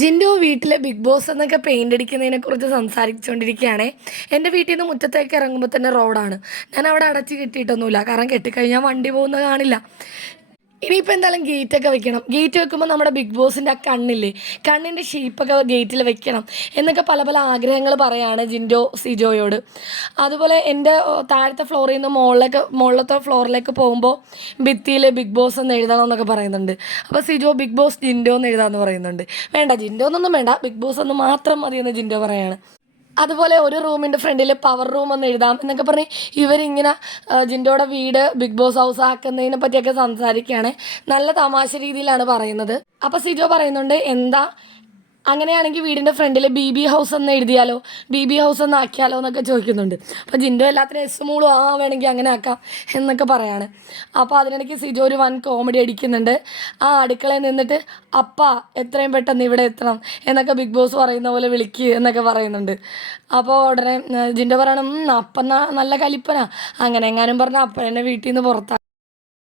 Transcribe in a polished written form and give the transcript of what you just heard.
ജിൻഡോ വീട്ടിലെ big boss എന്നൊക്കെ paint അടിക്കുന്നതിനെ കുറിച്ച് സംസാരിച്ചുകൊണ്ടിരിക്കുകയാണേ. എൻ്റെ വീട്ടിൽ നിന്ന് മുറ്റത്തേക്ക് ഇറങ്ങുമ്പോൾ തന്നെ റോഡാണ്. ഞാൻ അവിടെ അടച്ച് കെട്ടിയിട്ടൊന്നുമില്ല, കാരണം കെട്ടിക്കഴിഞ്ഞാൽ വണ്ടി പോകുന്നത് കാണില്ല. ഇനിയിപ്പോൾ എന്തായാലും ഗേറ്റൊക്കെ വെക്കണം. ഗേറ്റ് വെക്കുമ്പോൾ നമ്മുടെ ബിഗ് ബോസിൻ്റെ ആ കണ്ണില്ലേ, കണ്ണിൻ്റെ ഷേപ്പൊക്കെ ഗേറ്റിൽ വെക്കണം എന്നൊക്കെ പല പല ആഗ്രഹങ്ങൾ പറയാണ് ജിൻഡോ സിജോയോട്. അതുപോലെ എൻ്റെ താഴത്തെ ഫ്ലോറിൽ നിന്ന് മുകളിലത്തെ ഫ്ലോറിലേക്ക് പോകുമ്പോൾ ഭിത്തിയിൽ ബിഗ് ബോസ് എന്ന് എഴുതണം എന്നൊക്കെ പറയുന്നുണ്ട്. അപ്പോൾ സിജോ ബിഗ് ബോസ് ജിൻഡോ എന്ന് എഴുതാമെന്ന് പറയുന്നുണ്ട്. വേണ്ട, ജിൻഡോ എന്നൊന്നും വേണ്ട, ബിഗ് ബോസ് എന്ന് മാത്രം മതിയെന്ന് ജിൻഡോ പറയാണ്. അതുപോലെ ഒരു റൂമിൻ്റെ ഫ്രണ്ടിൽ പവർ റൂം എന്ന് എഴുതാം എന്നൊക്കെ പറഞ്ഞ് ഇവരിങ്ങനെ ജിൻഡോയുടെ വീട് ബിഗ് ബോസ് ഹൗസ് ആക്കുന്നതിനെ പറ്റിയൊക്കെ സംസാരിക്കുകയാണ്. നല്ല തമാശ രീതിയിലാണ് പറയുന്നത്. അപ്പോൾ സിജോ പറയുന്നുണ്ട്, എന്താ അങ്ങനെയാണെങ്കിൽ വീടിൻ്റെ ഫ്രണ്ടിൽ ബി ബി ഹൗസ് എന്ന് എഴുതിയാലോ, ബി ബി ഹൗസ് എന്ന് ആക്കിയാലോ എന്നൊക്കെ ചോദിക്കുന്നുണ്ട്. അപ്പോൾ ജിൻഡോ എല്ലാത്തിനും എസ് മൂളും വേണമെങ്കിൽ അങ്ങനെ ആക്കാം എന്നൊക്കെ പറയാണ്. അപ്പോൾ അതിനിടയ്ക്ക് സിജോ ഒരു വൻ കോമഡി അടിക്കുന്നുണ്ട്. ആ അടുക്കളയിൽ നിന്നിട്ട് അപ്പ എത്രയും പെട്ടെന്ന് ഇവിടെ എത്തണം എന്നൊക്കെ ബിഗ് ബോസ് പറയുന്ന പോലെ വിളിക്കുക എന്നൊക്കെ പറയുന്നുണ്ട്. അപ്പോൾ ഉടനെ ജിൻഡോ പറയണം, അപ്പം നല്ല കലിപ്പനാ, അങ്ങനെ എങ്ങാനും പറഞ്ഞാൽ അപ്പം എന്നെ വീട്ടിൽ നിന്ന് പുറത്താക്കും.